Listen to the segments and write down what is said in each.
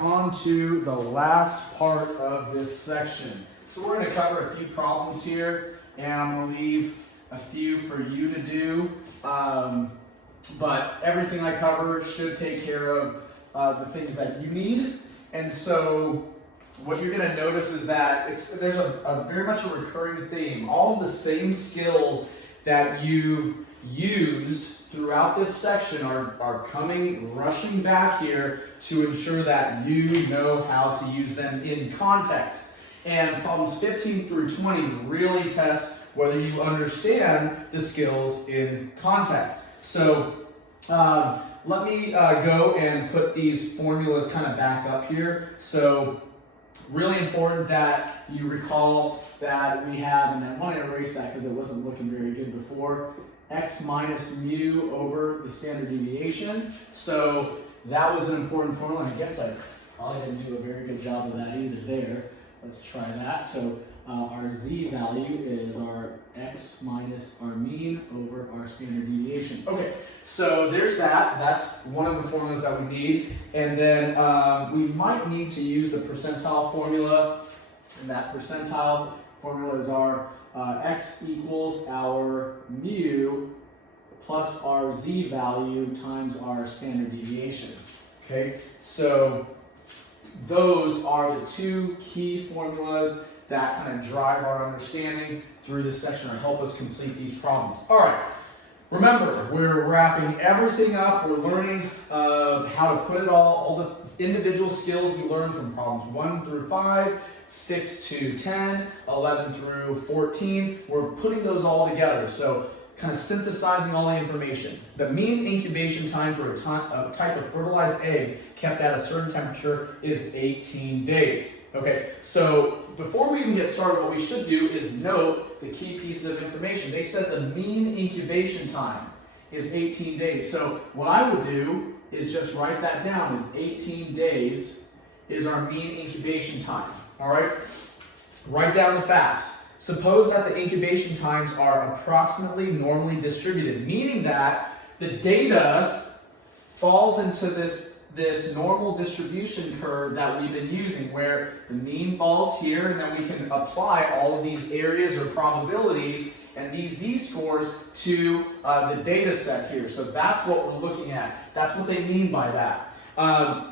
on to the last part of this section. So we're going to cover a few problems here, and I'm going to leave a few for you to do. But everything I cover should take care of the things that you need. And so what you're going to notice is that there's a very much a recurring theme. All of the same skills that you've used throughout this section are rushing back here to ensure that you know how to use them in context. And problems 15 through 20 really test whether you understand the skills in context. So let me go and put these formulas kind of back up here. So really important that you recall that we have, and I want to erase that because it wasn't looking very good before, x minus mu over the standard deviation. So that was an important formula. I guess I probably didn't do a very good job of that either there. Let's try that. So our z value is our x minus our mean over our standard deviation. Okay, so there's that. That's one of the formulas that we need. And then we might need to use the percentile formula. And that percentile formula is our x equals our mu plus our z value times our standard deviation. Okay, so those are the two key formulas that kind of drive our understanding through this section or help us complete these problems. All right, remember, we're wrapping everything up. We're learning how to put it all the individual skills we learned from problems 1 through 5, 6 to 10, 11 through 14. We're putting those all together. So kind of synthesizing all the information. The mean incubation time for a type of fertilized egg kept at a certain temperature is 18 days. Okay, so before we even get started, what we should do is note the key pieces of information. They said the mean incubation time is 18 days. So what I would do is just write that down as 18 days is our mean incubation time. All right, write down the facts. Suppose that the incubation times are approximately normally distributed, meaning that the data falls into this normal distribution curve that we've been using, where the mean falls here, and then we can apply all of these areas or probabilities and these z-scores to the data set here. So that's what we're looking at. That's what they mean by that.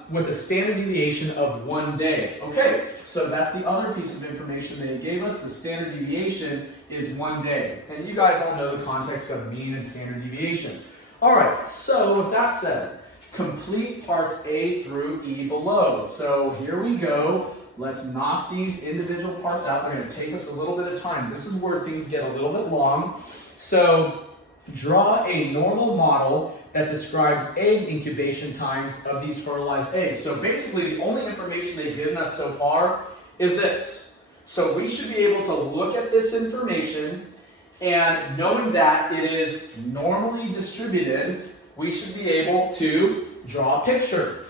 With a standard deviation of 1 day. Okay, so that's the other piece of information they gave us. The standard deviation is 1 day. And you guys all know the context of mean and standard deviation. All right, so with that said, complete parts A through E below. So here we go. Let's knock these individual parts out. They're going to take us a little bit of time. This is where things get a little bit long. So draw a normal model that describes egg incubation times of these fertilized eggs. So basically, the only information they've given us so far is this. So we should be able to look at this information, and knowing that it is normally distributed, we should be able to draw a picture.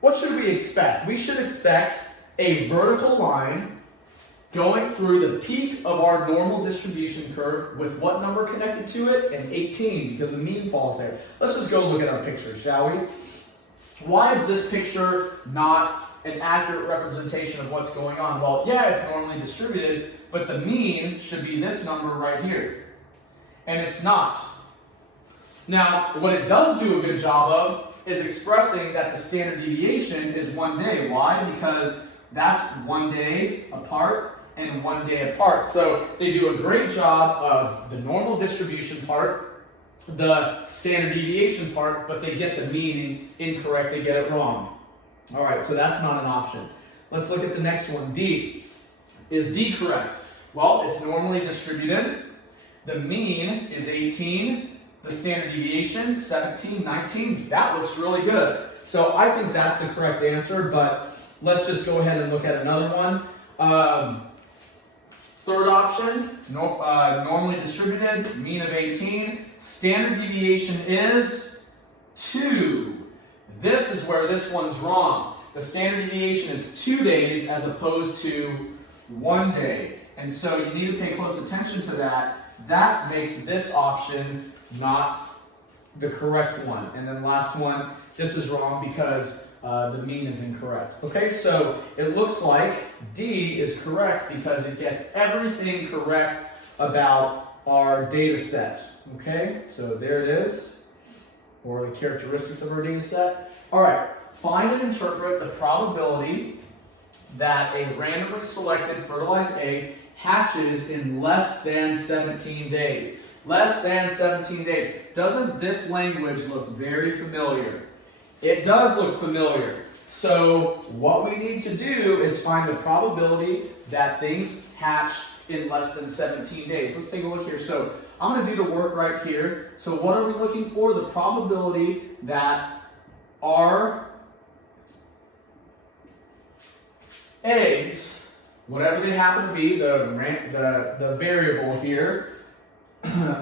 What should we expect? We should expect a vertical line going through the peak of our normal distribution curve with what number connected to it? An 18, because the mean falls there. Let's just go look at our picture, shall we? Why is this picture not an accurate representation of what's going on? Well, yeah, it's normally distributed, but the mean should be this number right here. And it's not. Now, what it does do a good job of is expressing that the standard deviation is 1 day. Why? Because that's 1 day apart and 1 day apart. So they do a great job of the normal distribution part, the standard deviation part, but they get the meaning incorrect, they get it wrong. All right, so that's not an option. Let's look at the next one, D. Is D correct? Well, it's normally distributed. The mean is 18. The standard deviation, 17, 19. That looks really good. So I think that's the correct answer, but let's just go ahead and look at another one. Third option, normally distributed, mean of 18. Standard deviation is 2. This is where this one's wrong. The standard deviation is 2 days as opposed to 1 day. And so you need to pay close attention to that. That makes this option not the correct one. And then last one, this is wrong because the mean is incorrect. Okay, so it looks like D is correct because it gets everything correct about our data set. Okay, so there it is, or the characteristics of our data set. All right, find and interpret the probability that a randomly selected fertilized egg hatches in less than 17 days. Less than 17 days. Doesn't this language look very familiar? It does look familiar. So what we need to do is find the probability that things hatch in less than 17 days. Let's take a look here. So I'm going to do the work right here. So what are we looking for? The probability that our eggs, whatever they happen to be, the variable here,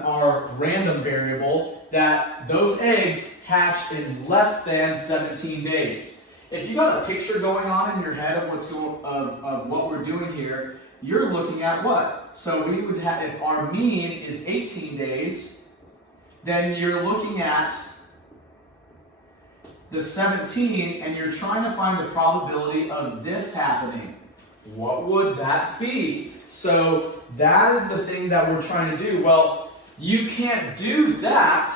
our random variable, that those eggs hatch in less than 17 days. If you got a picture going on in your head of what we're doing here, you're looking at what? So we would have, if our mean is 18 days, then you're looking at the 17 and you're trying to find the probability of this happening. What would that be? So that is the thing that we're trying to do. Well, you can't do that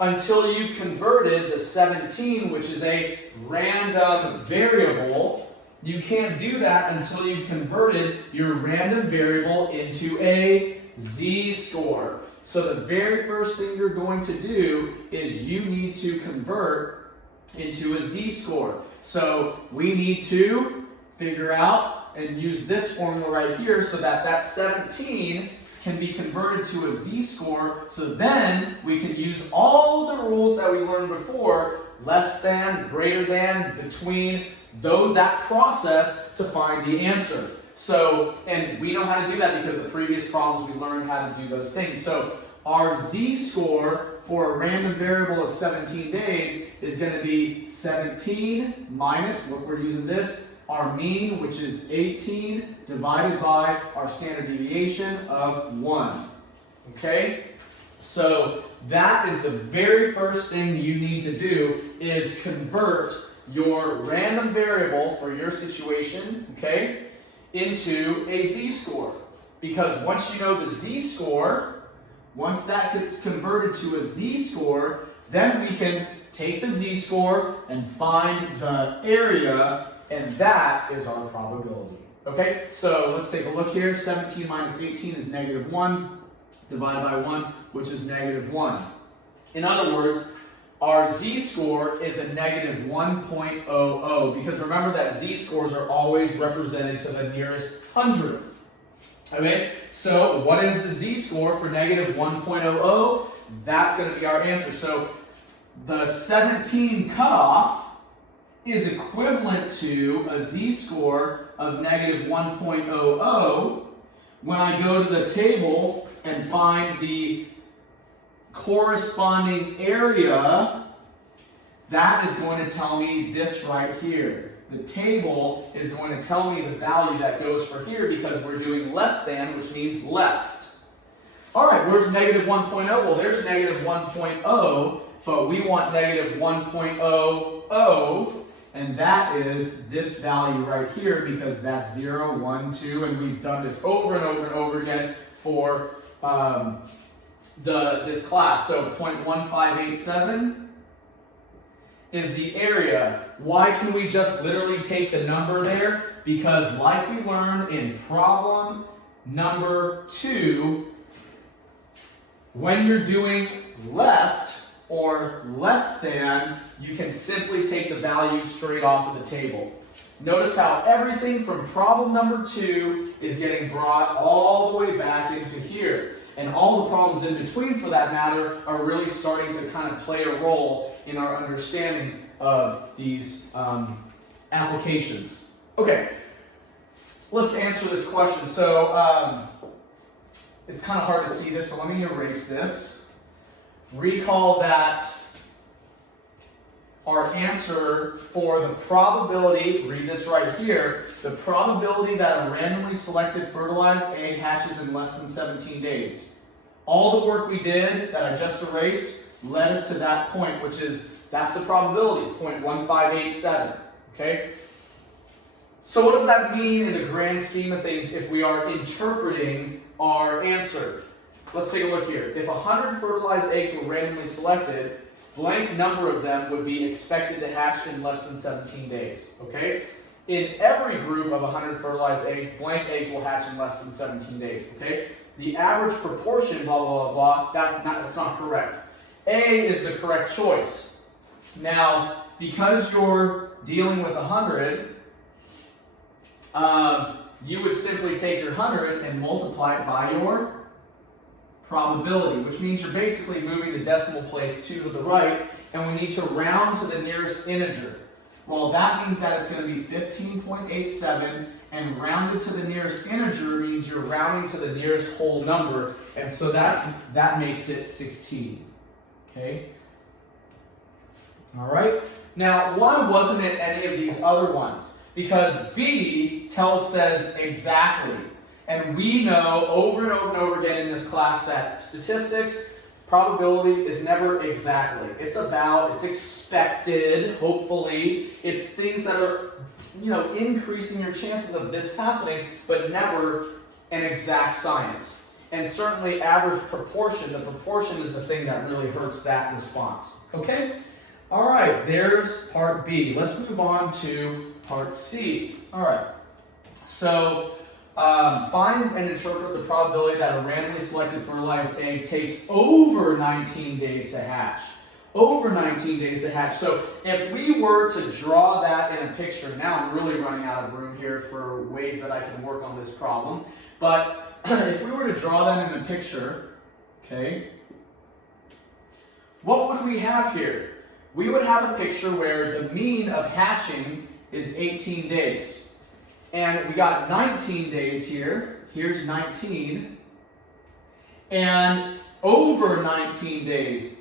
until you've converted the 17, which is a random variable. You can't do that until you've converted your random variable into a z-score. So the very first thing you're going to do is you need to convert into a z-score. So we need to figure out and use this formula right here so that that 17 can be converted to a z-score, so then we can use all of the rules that we learned before, less than, greater than, between, though that process to find the answer. So, and we know how to do that because the previous problems we learned how to do those things. So our z-score for a random variable of 17 days is going to be 17 minus, look, we're using this, our mean, which is 18, divided by our standard deviation of 1. Okay? So that is the very first thing you need to do, is convert your random variable for your situation, okay, into a z-score. Because once you know the z-score, once that gets converted to a z-score, then we can take the z-score and find the area, and that is our probability. Okay, so let's take a look here. 17 minus 18 is negative 1, divided by 1, which is negative 1. In other words, our z-score is a negative 1.00, because remember that z-scores are always represented to the nearest hundredth. Okay, so what is the z-score for negative 1.00? That's going to be our answer. So the 17 cutoff is equivalent to a z-score of negative 1.00. When I go to the table and find the corresponding area, that is going to tell me this right here. The table is going to tell me the value that goes for here because we're doing less than, which means left. All right, where's negative 1.0? Well, there's negative 1.0, but we want negative 1.00, and that is this value right here because that's 0, 1, 2, and we've done this over and over and over again for this class. So 0.1587 is the area. Why can we just literally take the number there? Because like we learned in problem number 2, when you're doing left or less than, you can simply take the value straight off of the table. Notice how everything from problem number 2 is getting brought all the way back into here. And all the problems in between, for that matter, are really starting to kind of play a role in our understanding of these applications. Okay, let's answer this question. So it's kind of hard to see this, so let me erase this. Recall that our answer for the probability, read this right here, the probability that a randomly selected fertilized egg hatches in less than 17 days. All the work we did that I just erased led us to that point, which is, that's the probability, 0.1587, okay? So what does that mean in the grand scheme of things if we are interpreting our answer? Let's take a look here. If 100 fertilized eggs were randomly selected, blank number of them would be expected to hatch in less than 17 days, okay? In every group of 100 fertilized eggs, blank eggs will hatch in less than 17 days, okay? The average proportion, blah, blah, blah, blah, that's not correct. A is the correct choice. Now, because you're dealing with 100, you would simply take your 100 and multiply it by your probability, which means you're basically moving the decimal place 2 to the right, and we need to round to the nearest integer. Well, that means that it's going to be 15.87, and rounded to the nearest integer means you're rounding to the nearest whole number, and so that makes it 16. Okay? All right? Now, why wasn't it any of these other ones? Because B says exactly. And we know over and over and over again in this class that statistics, probability is never exactly. It's expected, hopefully. It's things that are, increasing your chances of this happening, but never an exact science. And certainly average proportion, the proportion is the thing that really hurts that response. Okay? All right, there's part B. Let's move on to part C. All right. So, find and interpret the probability that a randomly selected fertilized egg takes over 19 days to hatch. Over 19 days to hatch. So if we were to draw that in a picture, now I'm really running out of room here for ways that I can work on this problem. But if we were to draw that in a picture, okay, what would we have here? We would have a picture where the mean of hatching is 18 days. And we got 19 days here. Here's 19. And over 19 days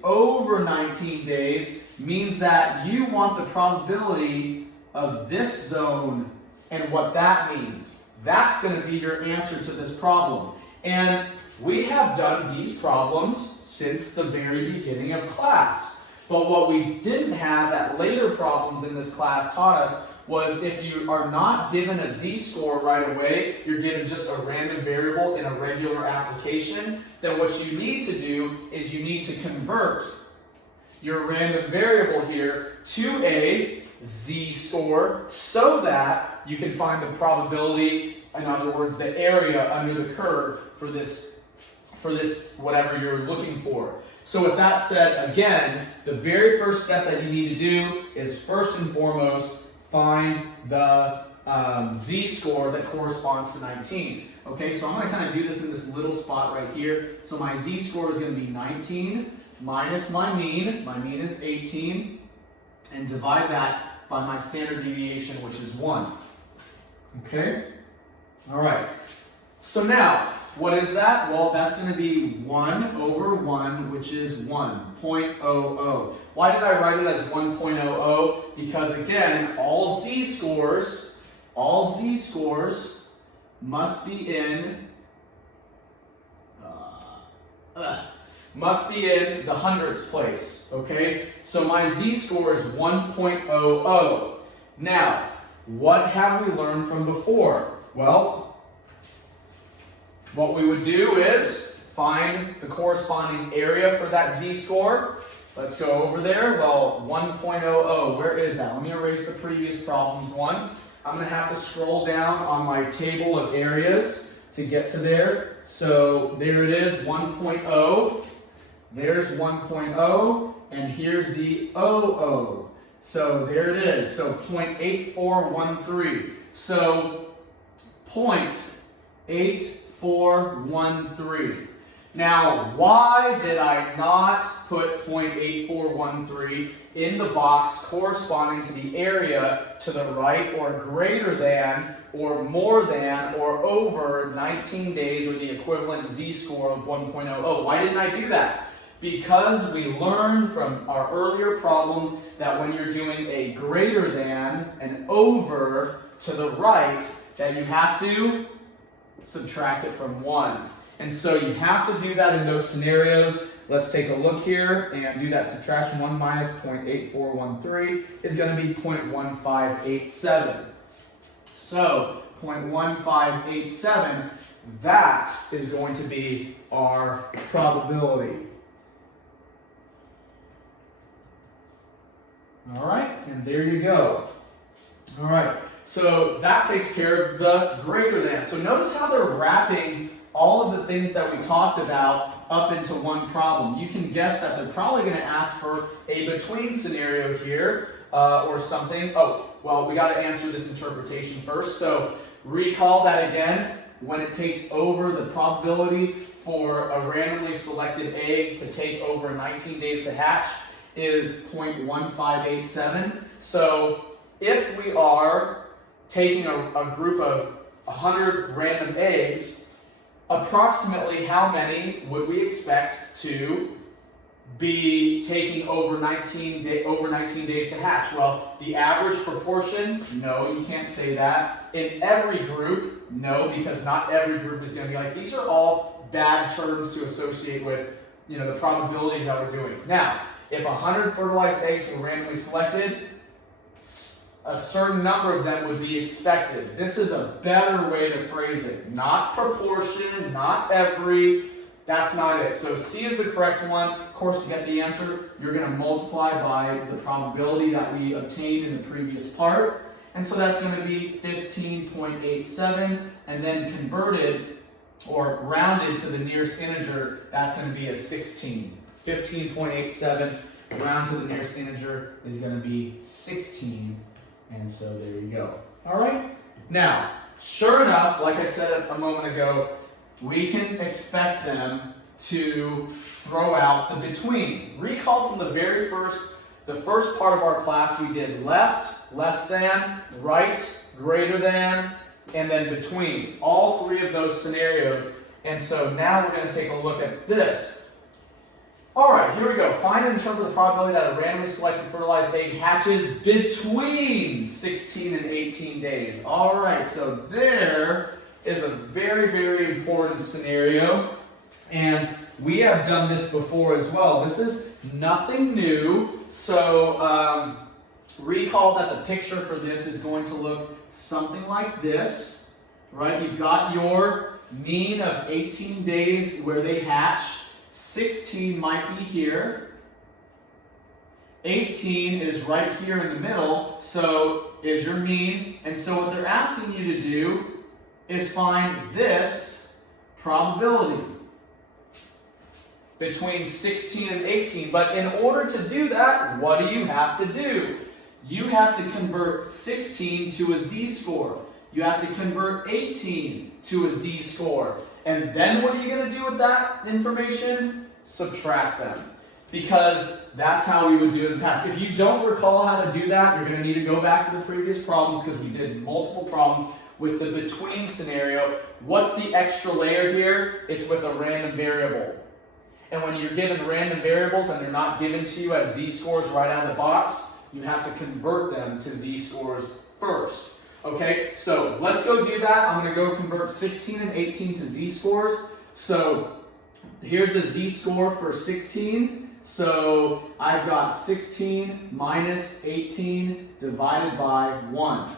means that you want the probability of this zone and what that means. That's going to be your answer to this problem. And we have done these problems since the very beginning of class. But what we didn't have that later problems in this class taught us was if you are not given a z-score right away, you're given just a random variable in a regular application, then what you need to do is you need to convert your random variable here to a z-score so that you can find the probability, in other words, the area under the curve for this whatever you're looking for. So with that said, again, the very first step that you need to do is first and foremost find the z-score that corresponds to 19. Okay, so I'm going to kind of do this in this little spot right here. So my z-score is going to be 19 minus my mean. My mean is 18. And divide that by my standard deviation, which is 1. Okay? All right. So now, what is that? Well, that's going to be 1 over 1, which is 1.00. Why did I write it as 1.00? Because again, all z-scores must be in the hundreds place, okay? So my z-score is 1.00. Now, what have we learned from before? Well, what we would do is find the corresponding area for that z-score. Let's go over there. Well, 1.00, where is that? Let me erase the previous problems one. I'm going to have to scroll down on my table of areas to get to there. So there it is, 1.0. There's 1.0, and here's the 00. So there it is. So 0.8413. So 0.8413. Now, why did I not put 0.8413 in the box corresponding to the area to the right or greater than or more than or over 19 days or the equivalent z-score of 1.00? Why didn't I do that? Because we learned from our earlier problems that when you're doing a greater than and over to the right, that you have to subtract it from 1. And so you have to do that in those scenarios. let's take a look here and do that subtraction. 1 minus 0.8413 is going to be 0.1587. So 0.1587, that is going to be our probability. All right, and there you go. All right, so that takes care of the greater than. So notice how they're wrapping all of the things that we talked about up into one problem. You can guess that they're probably going to ask for a between scenario here or something. Oh, well, we got to answer this interpretation first. So recall that again, when it takes over the probability for a randomly selected egg to take over 19 days to hatch is 0.1587. So if we are taking a group of 100 random eggs, approximately how many would we expect to be taking over 19 days to hatch? Well, the average proportion, no, you can't say that. In every group, no, because not every group is going to be like, these are all bad terms to associate with, the probabilities that we're doing. Now, if 100 fertilized eggs were randomly selected, a certain number of them would be expected. This is a better way to phrase it. Not proportion, not every, that's not it. So C is the correct one. Of course, to get the answer, you're going to multiply by the probability that we obtained in the previous part. And so that's going to be 15.87, and then converted or rounded to the nearest integer, that's going to be a 16. 15.87 round to the nearest integer is going to be 16. And so there you go. All right. Now, sure enough, like I said a moment ago, we can expect them to throw out the between. Recall from the first part of our class, we did left, less than, right, greater than, and then between. All three of those scenarios. And so now we're going to take a look at this. All right, here we go. Find and interpret the probability that a randomly selected fertilized egg hatches between 16 and 18 days. All right, so there is a very, very important scenario, and we have done this before as well. This is nothing new, so recall that the picture for this is going to look something like this, right? You've got your mean of 18 days where they hatch. 16 might be here. 18 is right here in the middle, so is your mean. And so what they're asking you to do is find this probability between 16 and 18. But in order to do that, what do you have to do? You have to convert 16 to a z-score. You have to convert 18 to a z-score. And then what are you going to do with that information? Subtract them. Because that's how we would do it in the past. If you don't recall how to do that, you're going to need to go back to the previous problems because we did multiple problems with the between scenario. What's the extra layer here? It's with a random variable. And when you're given random variables and they're not given to you as z-scores right out of the box, you have to convert them to z-scores first. Okay, so let's go do that. I'm going to go convert 16 and 18 to z-scores. So here's the z-score for 16. So I've got 16 minus 18 divided by 1.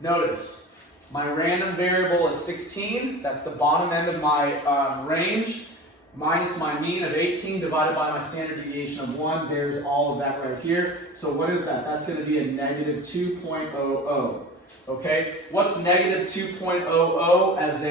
Notice, my random variable is 16. That's the bottom end of my range. Minus my mean of 18 divided by my standard deviation of 1. There's all of that right here. So what is that? That's going to be a negative 2.00. Okay, what's negative 2.00 as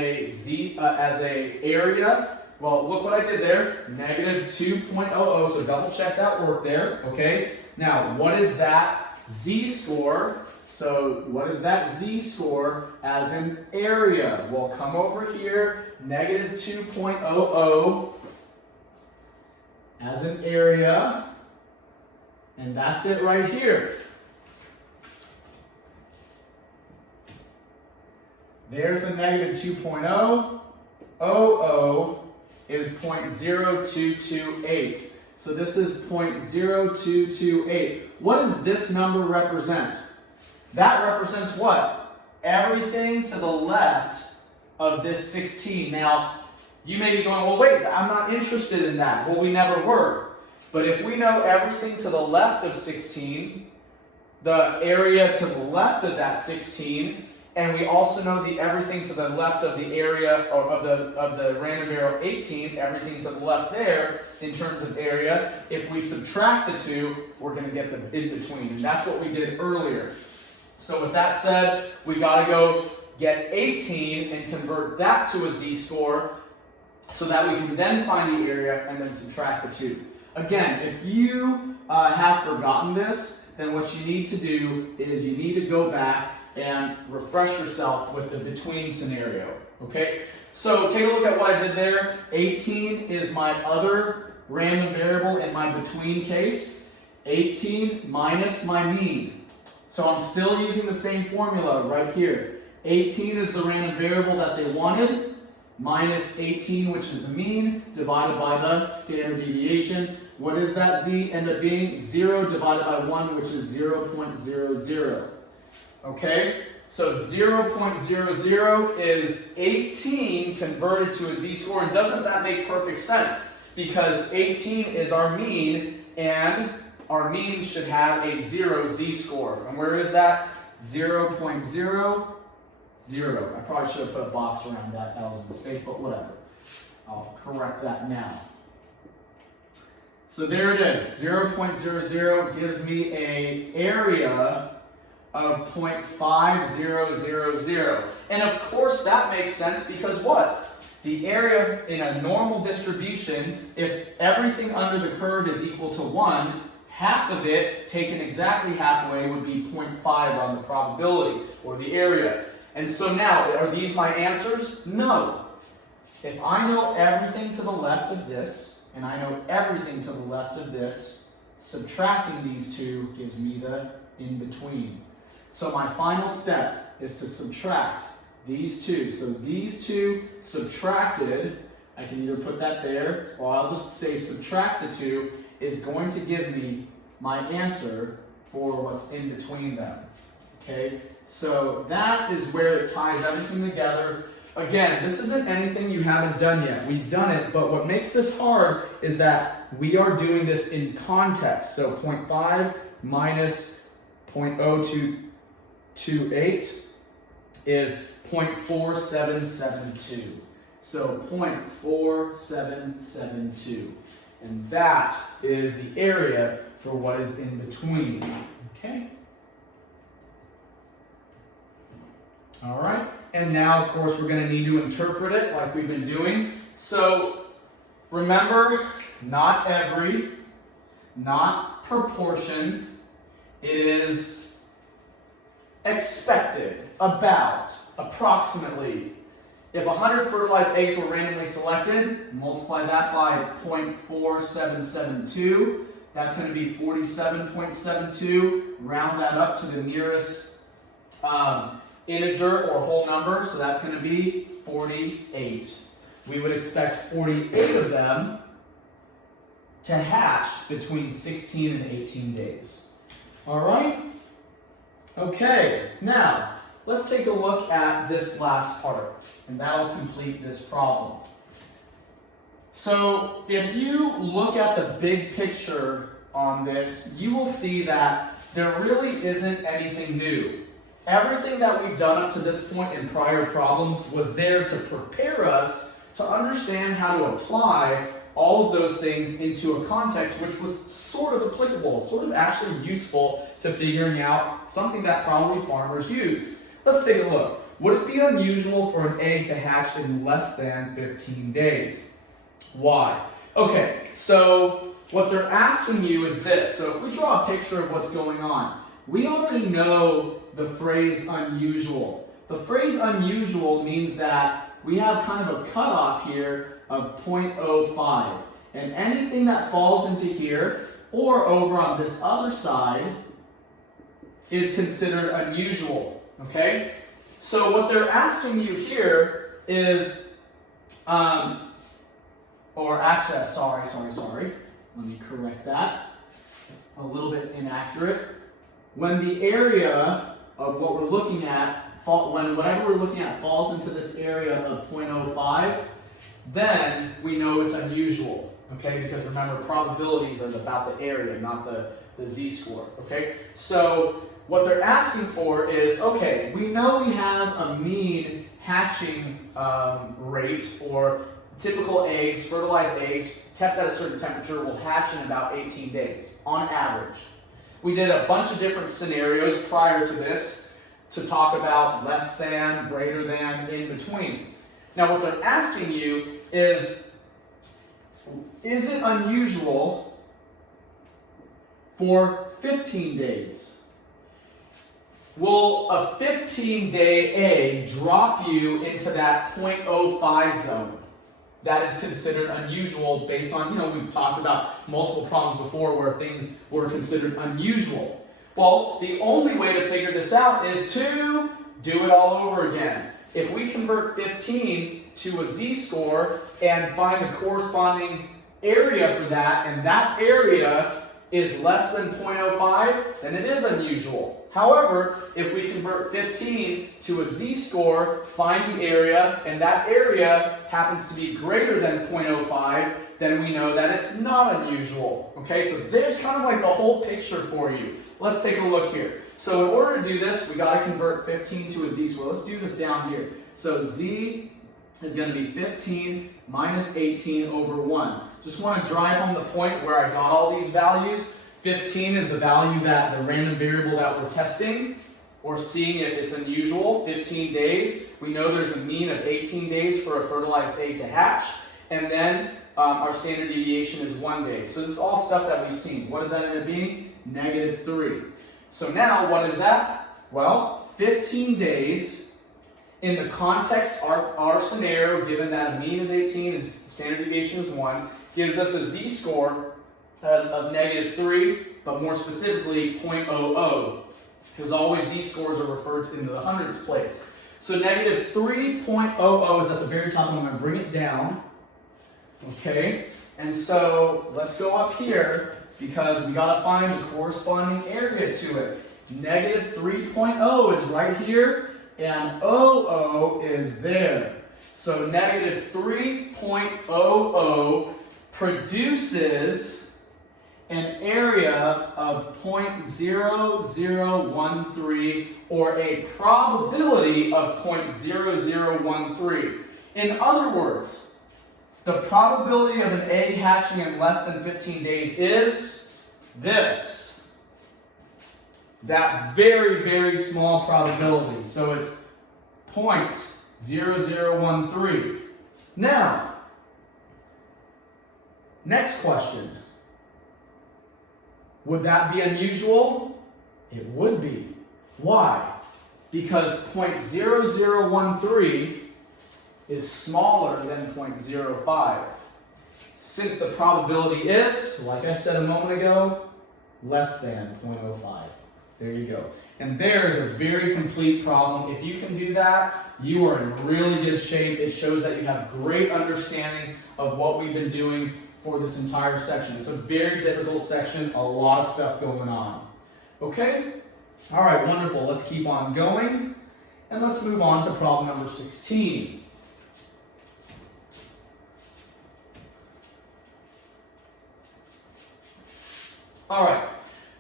a area? Well, look what I did there. Negative 2.00. So double check that work there. Okay. Now, what is that z-score? So what is that z-score as an area? Well, come over here. Negative 2.00 as an area. And that's it right here. There's the negative 2.0. 00 is 0.0228. So this is 0.0228. What does this number represent? That represents what? Everything to the left of this 16. Now, You may be going, well, wait, I'm not interested in that. Well, we never were. But if we know everything to the left of 16, the area to the left of that 16, and we also know the everything to the left of the area or of the random variable 18, everything to the left there in terms of area, if we subtract the two, we're going to get the in between. And that's what we did earlier. So with that said, we got to go get 18 and convert that to a z-score so that we can then find the area and then subtract the two. Again, if you have forgotten this, then what you need to do is you need to go back and refresh yourself with the between scenario, okay? So take a look at what I did there. 18 is my other random variable in my between case. 18 minus my mean. So I'm still using the same formula right here. 18 is the random variable that they wanted, minus 18, which is the mean, divided by the standard deviation. What does that z end up being? 0 divided by 1, which is 0.00. Okay, so 0.00 is 18 converted to a z-score, and doesn't that make perfect sense? Because 18 is our mean, and our mean should have a 0 z-score. And where is that? 0.00. I probably should have put a box around that. That was a mistake, but whatever. I'll correct that now. So there it is. 0.00 gives me an area of 0.5000. And of course that makes sense because what? The area in a normal distribution, if everything under the curve is equal to 1, half of it, taken exactly halfway, would be 0.5 on the probability, or the area. And so now, are these my answers? No. If I know everything to the left of this, and I know everything to the left of this, subtracting these two gives me the in-between. So my final step is to subtract these two. So these two subtracted, I can either put that there, or I'll just say subtract the two, is going to give me my answer for what's in between them. Okay, so that is where it ties everything together. Again, this isn't anything you haven't done yet. We've done it, but what makes this hard is that we are doing this in context. So 0.5 minus 0.0228 is 0.4772. So 0.4772. And that is the area for what is in between. Okay? All right. And now, of course, we're going to need to interpret it like we've been doing. So remember, not every, not proportion. It is expected, about, approximately. If 100 fertilized eggs were randomly selected, multiply that by 0.4772. That's going to be 47.72. Round that up to the nearest integer or whole number, so that's going to be 48. We would expect 48 of them to hatch between 16 and 18 days. All right? Okay, now let's take a look at this last part, and that'll complete this problem. So if you look at the big picture on this, you will see that there really isn't anything new. Everything that we've done up to this point in prior problems was there to prepare us to understand how to apply all of those things into a context which was sort of applicable, sort of actually useful to figuring out something that probably farmers use. Let's take a look. Would it be unusual for an egg to hatch in less than 15 days? Why? Okay, so what they're asking you is this. So if we draw a picture of what's going on, we already know the phrase unusual. The phrase unusual means that we have kind of a cutoff here of 0.05. And anything that falls into here or over on this other side is considered unusual. Okay? So what they're asking you here is, or actually, sorry. Let me correct that. A little bit inaccurate. When the area of what we're looking at, when whatever we're looking at falls into this area of 0.05, then we know it's unusual, okay? Because remember, probabilities are about the area, not the z-score, okay? So what they're asking for is, okay, we know we have a mean hatching rate, or typical eggs, fertilized eggs, kept at a certain temperature will hatch in about 18 days, on average. We did a bunch of different scenarios prior to this to talk about less than, greater than, in between. Now what they're asking you is it unusual for 15 days? Will a 15-day egg drop you into that 0.05 zone? That is considered unusual based on, we've talked about multiple problems before where things were considered unusual. Well, the only way to figure this out is to do it all over again. If we convert 15 to a z-score and find the corresponding area for that, and that area is less than 0.05, then it is unusual. However, if we convert 15 to a z-score, find the area, and that area happens to be greater than 0.05, then we know that it's not unusual. Okay, so there's kind of like the whole picture for you. Let's take a look here. So in order to do this, we got to convert 15 to a z-score. Let's do this down here. So z is going to be 15 minus 18 over 1. Just want to drive home the point where I got all these values. 15 is the value that the random variable that we're testing or seeing if it's unusual. 15 days. We know there's a mean of 18 days for a fertilized egg to hatch. And then our standard deviation is 1 day. So this is all stuff that we've seen. What does that end up being? -3. So now what is that? Well, 15 days in the context of our scenario, given that a mean is 18 and standard deviation is 1, gives us a z-score of -3, but more specifically 0.00, because always z-scores are referred to in the hundreds place. So -3.00 is at the very top, and I'm going to bring it down. Okay, and so let's go up here because we got to find the corresponding area to it. -3.0 is right here, and 00 is there. So -3.00 produces an area of 0.0013, or a probability of 0.0013. In other words, the probability of an egg hatching in less than 15 days is this. That very, very small probability. So it's 0.0013. Now, next question. Would that be unusual? It would be. Why? Because 0.0013 is smaller than 0.05. Since the probability is, like I said a moment ago, less than 0.05. There you go. And there's a very complete problem. If you can do that, you are in really good shape. It shows that you have great understanding of what we've been doing for this entire section. It's a very difficult section, a lot of stuff going on. Okay? All right, wonderful. Let's keep on going. And let's move on to problem number 16. All right,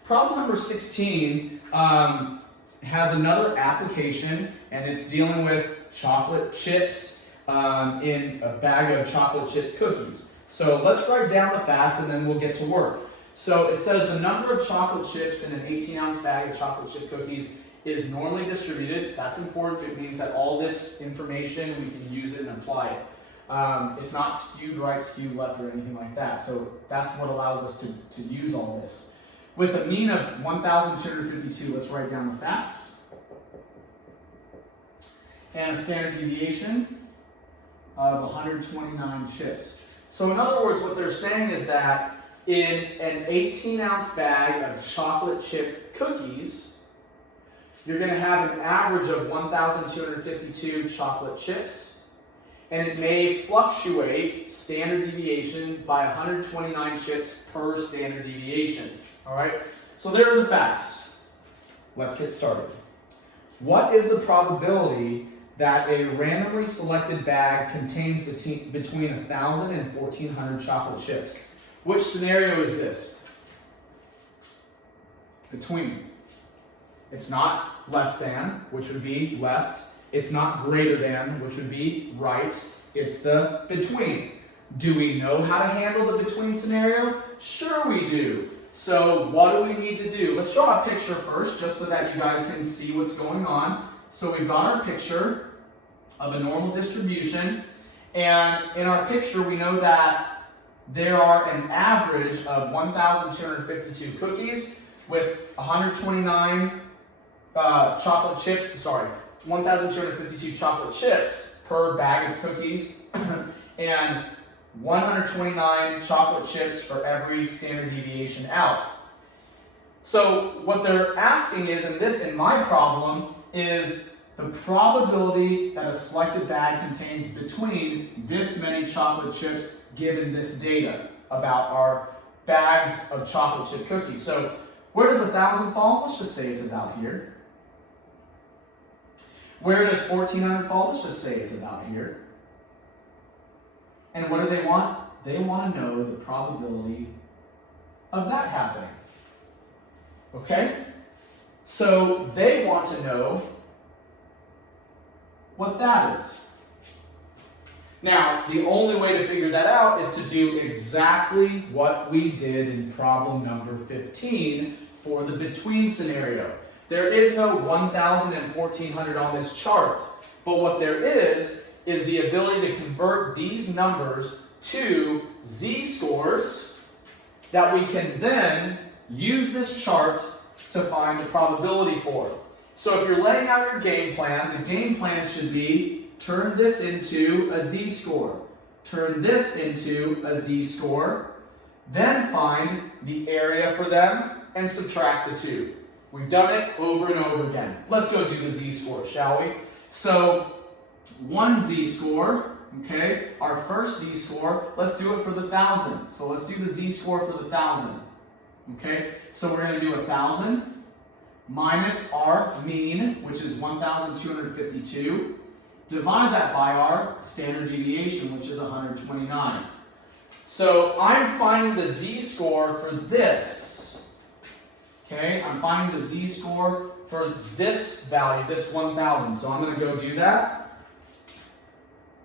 problem number 16 has another application, and it's dealing with chocolate chips in a bag of chocolate chip cookies. So let's write down the facts and then we'll get to work. So it says the number of chocolate chips in an 18-ounce bag of chocolate chip cookies is normally distributed. That's important. It means that all this information, we can use it and apply it. It's not skewed right, skewed left, or anything like that. So that's what allows us to use all this. With a mean of 1,252, let's write down the facts. And a standard deviation of 129 chips. So in other words, what they're saying is that in an 18-ounce bag of chocolate chip cookies, you're going to have an average of 1,252 chocolate chips, and it may fluctuate standard deviation by 129 chips per standard deviation. All right, so there are the facts. Let's get started. What is the probability that a randomly selected bag contains between 1,000 and 1,400 chocolate chips. Which scenario is this? Between. It's not less than, which would be left. It's not greater than, which would be right. It's the between. Do we know how to handle the between scenario? Sure we do. So what do we need to do? Let's draw a picture first, just so that you guys can see what's going on. So we've got our picture of a normal distribution. And in our picture, we know that there are an average of 1,252 cookies with 129 chocolate chips, 1,252 chocolate chips per bag of cookies, and 129 chocolate chips for every standard deviation out. So what they're asking is, in my problem, is the probability that a selected bag contains between this many chocolate chips given this data about our bags of chocolate chip cookies. So where does 1,000 fall? Let's just say it's about here. Where does 1,400 fall? Let's just say it's about here. And what do they want? They want to know the probability of that happening. Okay? So they want to know what that is. Now, the only way to figure that out is to do exactly what we did in problem number 15 for the between scenario. There is no 1,000 and 1,400 on this chart, but what there is the ability to convert these numbers to z-scores that we can then use this chart to find the probability for. So if you're laying out your game plan, the game plan should be turn this into a z-score, turn this into a z-score, then find the area for them and subtract the two. We've done it over and over again. Let's go do the z-score, shall we? So one z-score, okay, our first z-score, let's do it for the 1,000. So let's do the z-score for the 1,000. Okay, so we're going to do 1,000 minus our mean, which is 1,252. Divide that by our standard deviation, which is 129. So I'm finding the z-score for this. Okay, I'm finding the z-score for this value, this 1,000. So I'm going to go do that.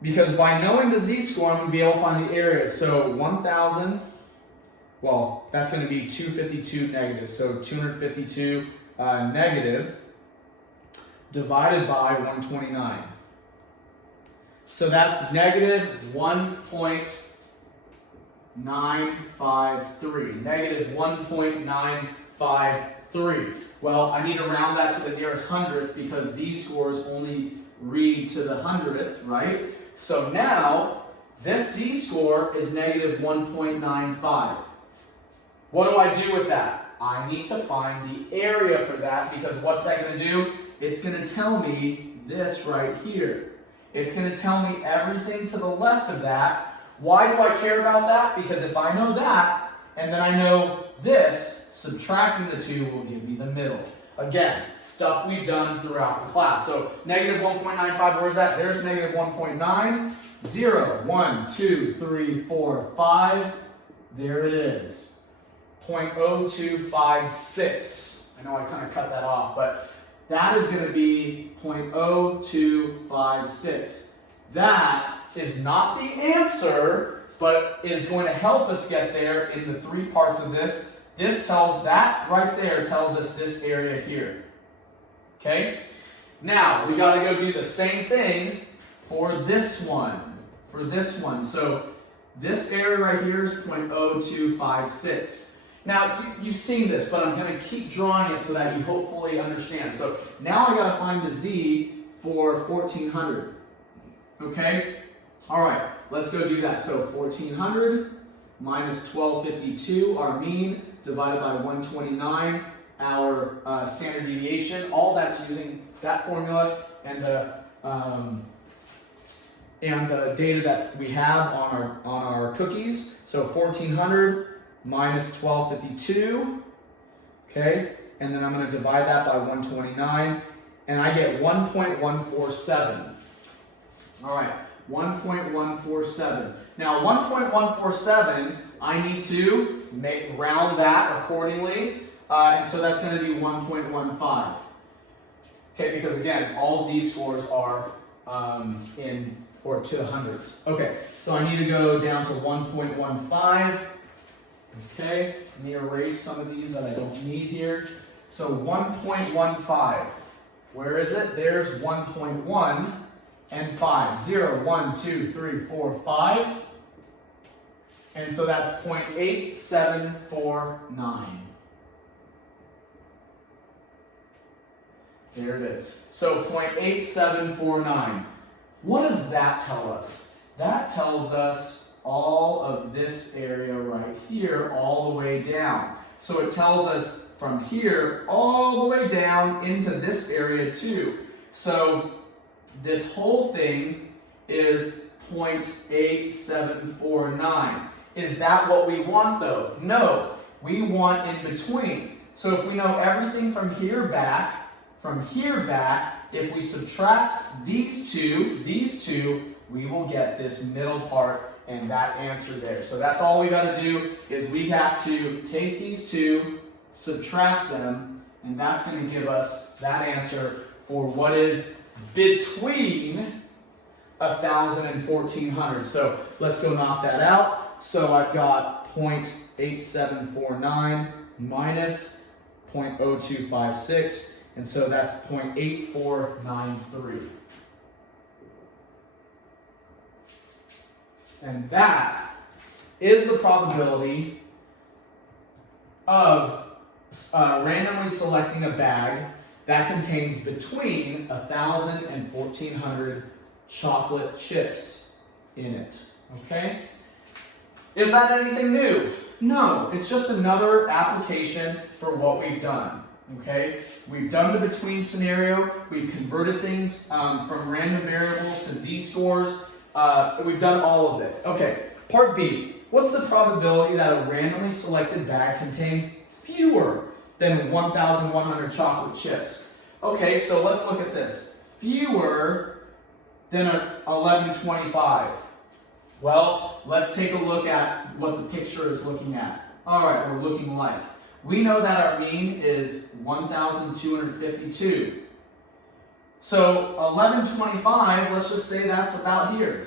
Because by knowing the z-score, I'm going to be able to find the area. So 1,000, well, that's going to be 252 negative. So 252 negative divided by 129. So that's negative 1.953. Negative 1.953. Well, I need to round that to the nearest hundredth because z-scores only read to the 100th, right? So now, this z-score is negative 1.95. What do I do with that? I need to find the area for that because what's that going to do? It's going to tell me this right here. It's going to tell me everything to the left of that. Why do I care about that? Because if I know that, and then I know this, subtracting the two will give me the middle. Again, stuff we've done throughout the class. So negative 1.95, where's that? There's negative 1.9. 0, 1, 2, 3, 4, 5. There it is. 0.0256. I know I kind of cut that off, but that is going to be 0.0256. That is not the answer, but is going to help us get there in the three parts of this. This tells, that right there tells us this area here. Okay? Now, we got to go do the same thing for this one. For this one. So, this area right here is 0.0256. Now, you've seen this, but I'm going to keep drawing it so that you hopefully understand. So, now I got to find the z for 1,400. Okay? All right, let's go do that. So, 1,400 minus 1,252, our mean, divided by 129, our standard deviation. All that's using that formula and the data that we have on our cookies. So 1,400 minus 1,252, okay, and then I'm going to divide that by 129, and I get 1.147. All right, 1.147. Now 1.147, I need to round that accordingly, and so that's going to be 1.15. Okay, because again, all z-scores are to the hundreds. Okay, so I need to go down to 1.15. Okay, let me erase some of these that I don't need here. So 1.15. Where is it? There's 1.1 and 5. 0, 1, 2, 3, 4, 5. And so that's 0.8749. There it is. So 0.8749. What does that tell us? That tells us all of this area right here all the way down. So it tells us from here all the way down into this area too. So this whole thing is 0.8749. Is that what we want though? No, we want in between. So if we know everything from here back, if we subtract these two, we will get this middle part and that answer there. So that's all we got to do is we have to take these two, subtract them, and that's going to give us that answer for what is between 1,000 and 1,400. So let's go knock that out. So I've got 0.8749 minus 0.0256, and so that's 0.8493. And that is the probability of randomly selecting a bag that contains between 1,000 and 1,400 chocolate chips in it. Okay? Is that anything new? No, it's just another application for what we've done. Okay? We've done the between scenario. We've converted things from random variables to z-scores. We've done all of it. Okay, part B. What's the probability that a randomly selected bag contains fewer than 1,100 chocolate chips? Okay, so let's look at this. Fewer than 1125. Well, let's take a look at what the picture is looking at. All right, we're looking like. We know that our mean is 1,252. So 1125, let's just say that's about here.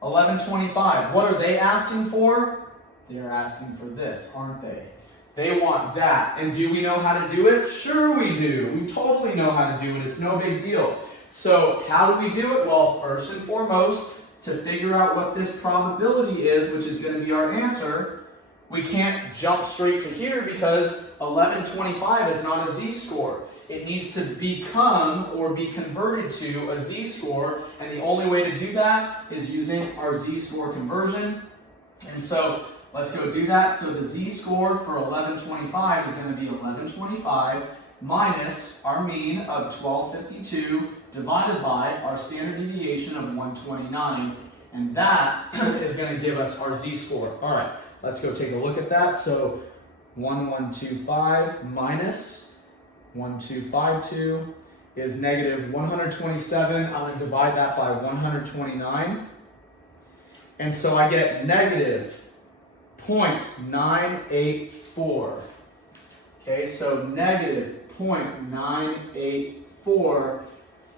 1125, what are they asking for? They're asking for this, aren't they? They want that. And do we know how to do it? Sure we do. We totally know how to do it. It's no big deal. So how do we do it? Well, first and foremost, to figure out what this probability is, which is going to be our answer, we can't jump straight to here because 1125 is not a z-score. It needs to become or be converted to a z-score, and the only way to do that is using our z-score conversion. And so let's go do that. So the z-score for 1125 is going to be 1125 minus our mean of 1252 divided by our standard deviation of 129, and that is going to give us our z-score. All right, let's go take a look at that. So 1125 minus 1252 is negative 127. I'm going to divide that by 129. And so I get negative 0.984. Okay, so negative 0.984.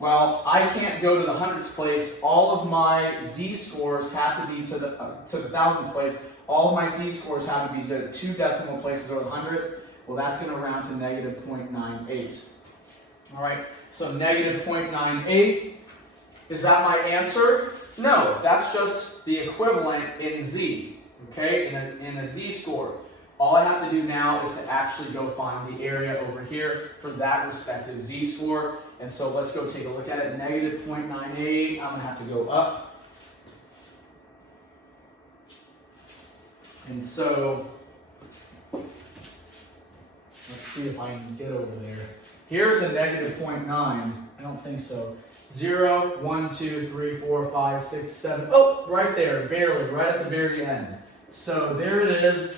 Well, I can't go to the hundreds place. All of my z-scores have to be to the thousands place. All of my z-scores have to be to 2 decimal places over the hundredth. Well, that's going to round to negative 0.98. All right, so negative 0.98. Is that my answer? No, that's just the equivalent in z, okay, in a z-score. All I have to do now is to actually go find the area over here for that respective z-score. And so let's go take a look at it. Negative 0.98, I'm going to have to go up. And so let's see if I can get over there. Here's the negative 0.9. I don't think so. 0, 1, 2, 3, 4, 5, 6, 7. Oh, right there, barely, right at the very end. So there it is.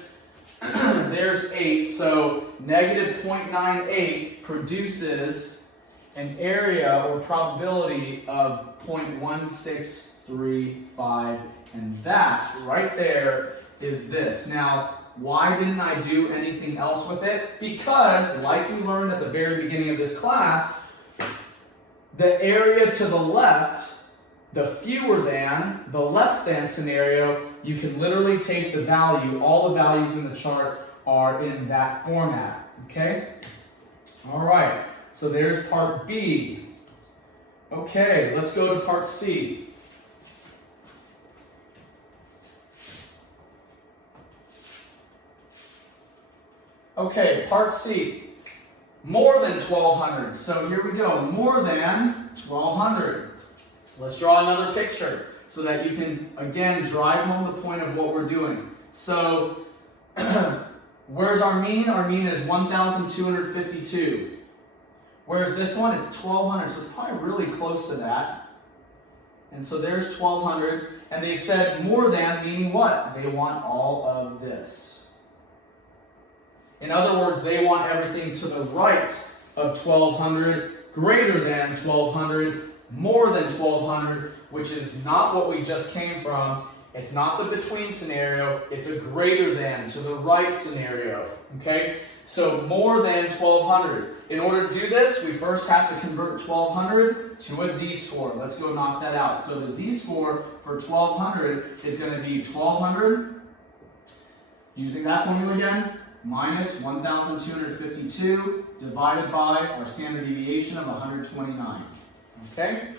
There's 8. So negative 0.98 produces an area or probability of 0.1635, and that right there is this. Now, why didn't I do anything else with it? Because, like we learned at the very beginning of this class, the area to the left, the fewer than, the less than scenario, you can literally take the value, all the values in the chart are in that format, okay? All right, so there's part B. Okay, let's go to part C. Okay, part C. More than 1,200. So here we go. More than 1,200. Let's draw another picture so that you can, again, drive home the point of what we're doing. So, where's our mean? Our mean is 1,252. Where's this one? It's 1,200. So it's probably really close to that. And so there's 1,200. And they said more than, meaning what? They want all of this. In other words, they want everything to the right of 1,200, greater than 1,200, more than 1,200, which is not what we just came from. It's not the between scenario, it's a greater than, to the right scenario, okay? So more than 1,200. In order to do this, we first have to convert 1,200 to a z-score. Let's go knock that out. So the z-score for 1,200 is going to be 1,200, using that formula again, minus 1,252 divided by our standard deviation of 129. Okay?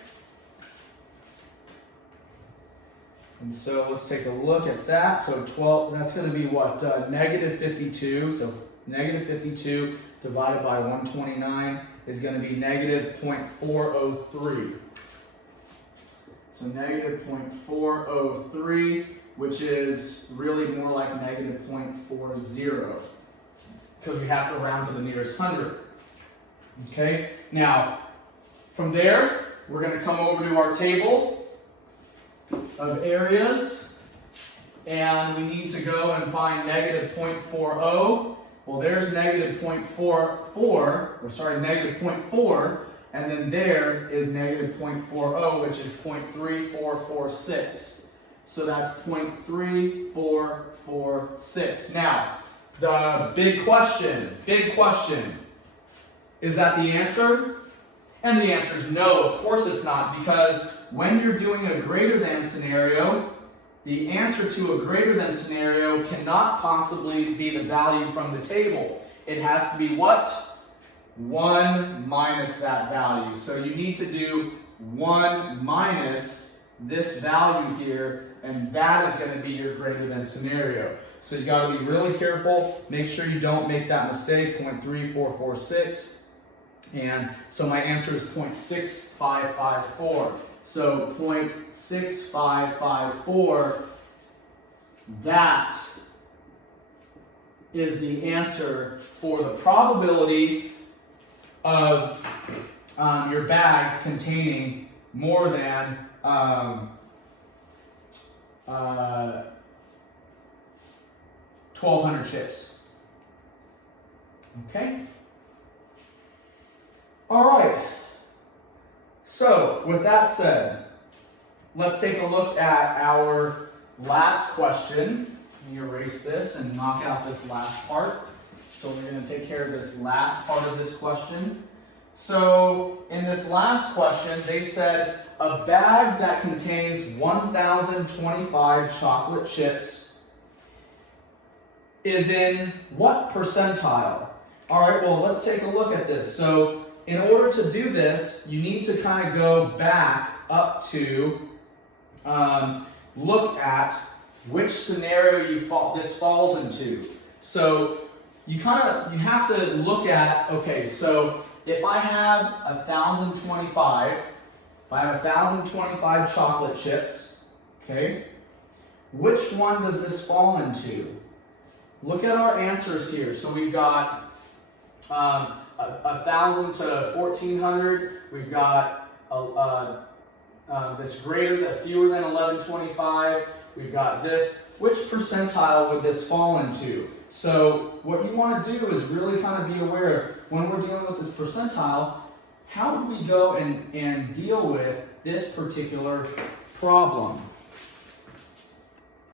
And so let's take a look at that. So 12, that's going to be what? Negative 52. So negative 52 divided by 129 is going to be negative 0.403. So negative 0.403, which is really more like negative 0.40, because we have to round to the nearest hundredth. Okay, now from there, we're going to come over to our table of areas, and we need to go and find negative 0.40. Well, there's negative 0.4, negative 0.4, and then there is negative 0.40, which is 0.3446. So that's 0.3446. Now, the big question, is that the answer? And the answer is no, of course it's not, because when you're doing a greater than scenario, the answer to a greater than scenario cannot possibly be the value from the table. It has to be what? 1 minus that value. So you need to do 1 minus this value here, and that is going to be your greater than scenario. So you got to be really careful. Make sure you don't make that mistake, 0.3446. And so my answer is 0.6554. So 0.6554, that is the answer for the probability of your bags containing more than 1,200 chips. Okay? All right. So, with that said, let's take a look at our last question. Let me erase this and knock out this last part. So we're going to take care of this last part of this question. So, in this last question, they said a bag that contains 1,025 chocolate chips is in what percentile? All right, well, let's take a look at this. So, in order to do this, you need to kind of go back up to look at which scenario this falls into. So you have to look at, okay, so if I have 1,025 chocolate chips, okay, which one does this fall into? Look at our answers here. So we've got 1,000 to 1,400. We've got this fewer than 1,125. We've got this. Which percentile would this fall into? So what you want to do is really kind of be aware when we're dealing with this percentile, how do we go and deal with this particular problem?